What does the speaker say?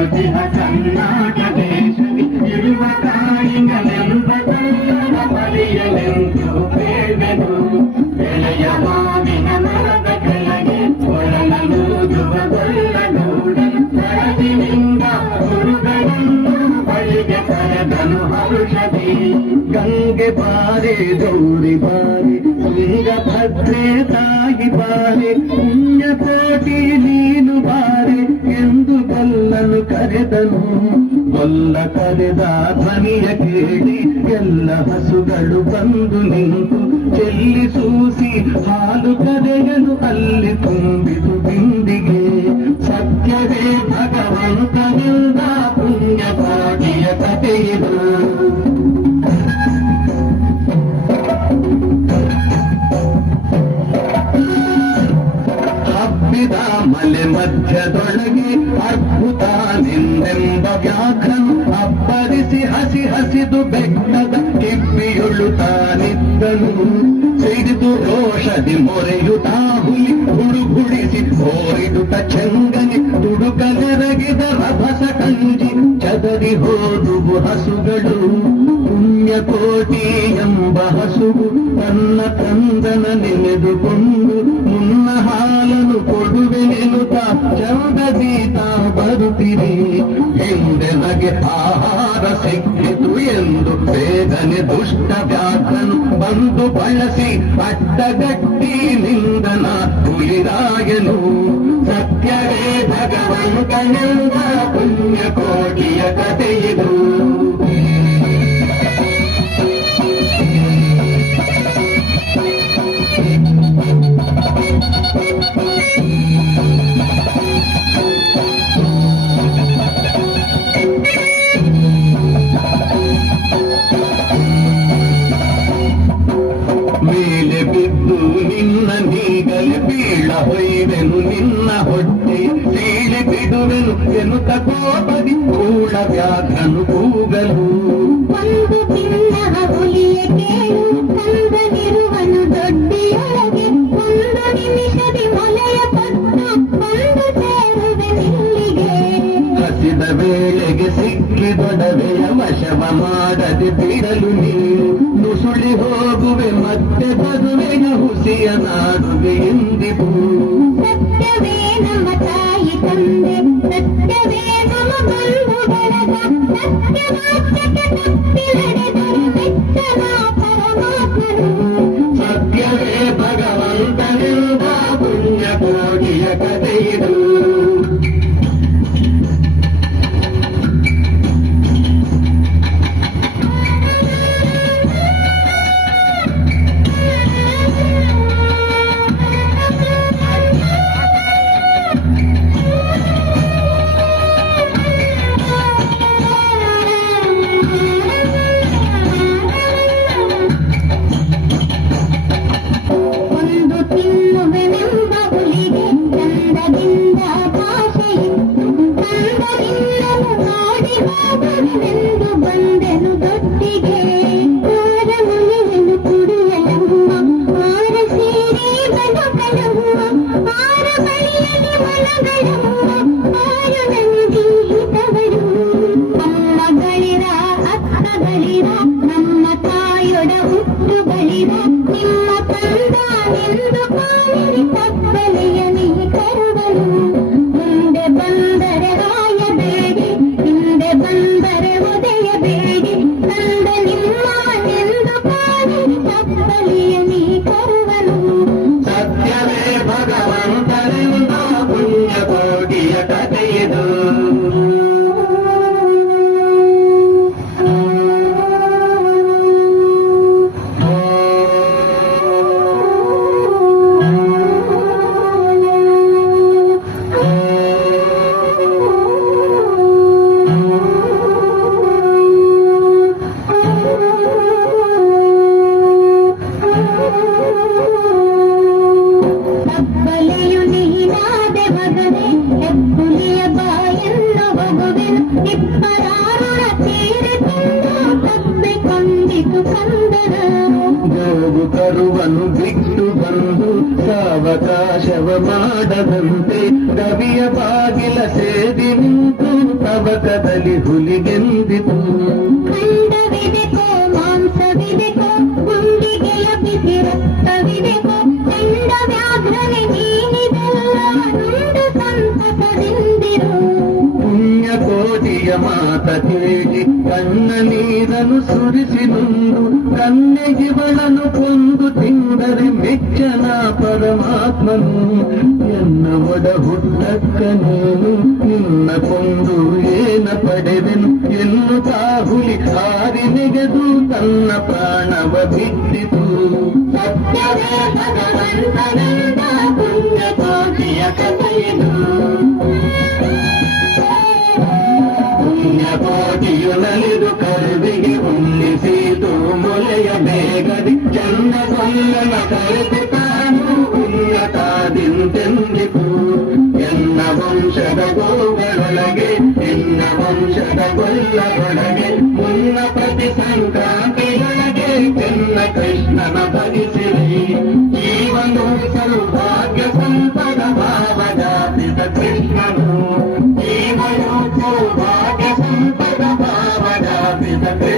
ಮೆರೆಯುತ್ತಿಹ ಕರ್ನಾಟ ದೇಶದಿ ಇರುವ ಕಾಯಿಗಳೆಂಬ ಕನ್ನಡ ಬರೆಯಲೆಂದು ಬೇಡನು ಬೆಳೆಯ ಮಾವಿನ ಮರದ ಕೆಳಗೆ ಒಳನೂದುವ ಗೊಲ್ಲಗೌಡನು ಬೆಳಗಿನಿಂದ ಗುರುಗಳನ್ನು ಬಳಿಗೆ ಕರೆದನು ಹರುಷದಿ ಗಂಗೆ ಬಾರೆ ಗೌರಿ ಬಾರೆ ತುಂಗಭದ್ರೆ ತಾಯಿ ಬಾರೆ ಪುಣ್ಯಕೋಟಿ ನೀನು ಬಾರೆ ಎಂದು ಗೊಲ್ಲನು ಕರೆದನು ಗೊಲ್ಲ ಕರೆದ ಧ್ವನಿಯ ಕೇಳಿ ಎಲ್ಲ ಹಸುಗಳು ಬಂದು ನಿಂತು ಚೆಲ್ಲಿ ಸೂಸಿ ಹಾಲು ಕರೆಯಲು ಅಲ್ಲಿ ತುಂಬಿತು ಬಿಂದಿಗೆ ಸತ್ಯವೇ ಭಗವಂತನಿಂದ ಪುಣ್ಯಕೋಟಿಯ ಕಥೆಯಿದು ಮಲೆ ಮಧ್ಯದೊಳಗೆ ಅದ್ಭುತ ನಿಂದೆಂಬ ವ್ಯಾಘ್ರನು ಅಬ್ಬರಿಸಿ ಹಸಿ ಹಸಿದು ಬೆಟ್ಟದ ಕಿಪ್ಪಿಯುಳುತ್ತಾನಿದ್ದನು ಸಿಡಿದು ರೋಷದಿ ಮೊರೆಯುತ್ತಾ ಹುಲಿ ಹುಡುಗುಡಿಸಿ ಹೋರಿಡುತ್ತ ಚೆಂಗನೆ ತುಡುಕಲೆರಗಿದ ರಭಸ ಕಂಜಿ ಚದರಿ ಹೋದುವು ಹಸುಗಳು ಪುಣ್ಯಕೋಟಿ ಎಂಬ ಹಸುವು ತನ್ನ ಕಂದನ ನೆನೆದುಕೊಂಡು ಮುನ್ನ ಹಾಲನು ಕೊಡುವೆನೆನುತ್ತ ಚಂದದೀತ ಬರುತ್ತಿರಿ ಹಿಂದೆ ನಗೆ ಆಹಾರ ಸಿಕ್ಕಿತು ಎಂದು ಬೇಗನೆ ದುಷ್ಟ ವ್ಯಾಘ್ರನು ಬಂದು ಬಳಸಿ ಅಡ್ಡಗಟ್ಟಿ ನಿಂದನ ಹುಲಿರಾಯನು ಸತ್ಯವೇ ಭಗವಂತನೆಂದ ಪುಣ್ಯಕೋಟಿಯ ಕಥೆಯಿದು ಮೇಲೆ ಬಿದ್ದು ನಿನ್ನ ನೀಗಲಿ ಬೀಳ ಹೊಯ್ವೆನು ನಿನ್ನ ಹೊಟ್ಟೆ ಸೀಳಿ ಬಿಡುವೆನು ಎನ್ನುತ್ತ ಕೋಪದಿ ಕೂಡ ವ್ಯಾಘ್ರನು ಕೂಗಲು ಒಂದು ಚಿನ್ನ ಹುಲಿಯ ಕೇಳು ಕಂದನಿರುವನು ದೊಡ್ಡಿಯೊಳಗೆ ಒಂದು ನಿಮಿಷದಿ ಮೊಲೆಯ ಪಟ್ಟು ಬಂದು ಸೇರುವೆ ನಿಲ್ಲಿಗೆ ಹಸಿದ ವೇಳೆಗೆ ಸಿಕ್ಕಿದೊಡವೆಯ ವಶವ ಮಾಡದೆ ಬಿಡಲು ನೀನು ನುಸುಳಿ ಹೋಗುವೆ ಮತ್ತೆ ಬದುವೆಯ ಹುಸಿಯ ನಾಡುವೆ ಎಂದಿಗೂ ಸತ್ಯವೇ ನಮ್ಮ ತಾಯಿ ತಂದೆ ಸತ್ಯವೇ ನಮ್ಮ ಬಂಧು ಬಳಗ ಸತ್ಯವಾಕ್ಯಕ್ಕೆ ತಪ್ಪಿ ನಡೆದರು ಬೆಚ್ಚನ ಪರಮಾತ್ಮನು ಸತ್ಯವೇ ಭಗವಂತನಿಂದ ಪುಣ್ಯಕೋಟಿಯ ಕಥೆಯಿದು ನಮ್ಮ ತಾಯೊಡ ಹುಟ್ಟು ಬಳಿರ ನಿಮ್ಮ ತಂದಾನೆಂದು ಕಾಣಿರಿ ತಪ್ಪಲೆಯ ನೀ ಕರುವನು ಮುಂದೆ ಬಂದರೆ ರಾಯಬೇಡಿ ಹಿಂದೆ ಬಂದರೆ ಒದೆಯಬೇಡಿ ತಂದ ನಿಮ್ಮನೆಂದು ಕಾಣಿರಿ ತಪ್ಪಲೆಯ ನೀ ಕರುವನು ಸತ್ಯವೇ ಭಗವಂತನಿಂದ ಪುಣ್ಯಕೋಟಿಯ ಕಥೆಯಿದು ತಬ್ಬಲೆಯು ನೀನಾದೆ ಮಗನೆ ಹೆಬ್ಬುಲಿಯ ಬಾಯನ್ನು ಬಗುವೆನು ಇಬ್ಬರಾರುಣ ತೀರಿಕೊಂಡು ತಬ್ಬಿಕೊಂಡಿತು ಕಂದನ ಗೋವು ಕರುವನು ಬಿಟ್ಟು ಬಂದು ಸಾವಕಾಶವ ಮಾಡದಂತೆ ಕವಿಯ ಬಾಗಿಲ ಸೇದಿ ನಿಂತು ಕಾಡಲಿ ಹುಲಿಗೆಂದಿತು. ಖಂಡವಿದೆಕೋ ಮಾಂಸವಿದೆಕೋ ಗುಂಡಿಗೆಯ ಬಿಸಿ ರಕ್ತವಿದೆಕೋ ಖಂಡ ವ್ಯಾಘ್ರನೆ ನೀನಿದೆಲ್ಲ ನುಂಡು ಸಂತಸದಿಂದಿರು. ಪುಣ್ಯಕೋಟಿಯ ಮಾತ ಕೇಳಿ ಕಣ್ಣ ನೀರನ್ನು ಸುರಿಸಿ ನುಂದು ಕನ್ನೆಗಿವಳನು ಕೊಂದು ತಿಂದರೆ ಮೆಚ್ಚನ ಪರಮಾತ್ಮನು. ಎನ್ನ ಒಡ ಹುಟ್ಟಕ್ಕ ನೀನು ನಿನ್ನ ಕೊಂದು ಏನ ಪಡೆದೆನು ಎನ್ನುತ್ತಾ ಹುಲಿ ಹಾರಿ ನೆಗೆದು ತನ್ನ ಪ್ರಾಣವ ಬಿಟ್ಟಿತು. ಸತ್ಯವೇ ಭಗವಂತನೆಂದ ಪುಣ್ಯಕೋಟಿಯ ಕಥೆಯಿದು. ಪುಣ್ಯಕೋಟಿಯು ನಲಿದು ಕರುವಿಗೆ ಉನ್ನಿಸಿತು ಮೊಲೆಯ ಬೇಗದಿ ಚನ್ನ ಕೊಲ್ಲನ ಕರೆದು ತಾನು ಉನ್ನತಾದಿಂತೆಂದಿತು. ಎನ್ನ ವಂಶದ ಗೋಗಳೊಳಗೆ ಎನ್ನ ವಂಶದ ಗೊಲ್ಲರೊಳಗೆ ಮುನ್ನ ಪ್ರತಿ ಸಂಕ್ರಾಂತಿಯೊಳಗೆ ಚೆನ್ನ ಕೃಷ್ಣನ ಭಜಿಸಿರಿ. ಜೀವನು ಸೌಭಾಗ್ಯ ಸಂಪದ ಭಾವಜಾತಿದ ಕೃಷ್ಣನು. ಜೀವನು ಸೌಭಾಗ್ಯ ಸಂಪದ ಭಾವಜಾತಿದ ಕೃಷ್ಣ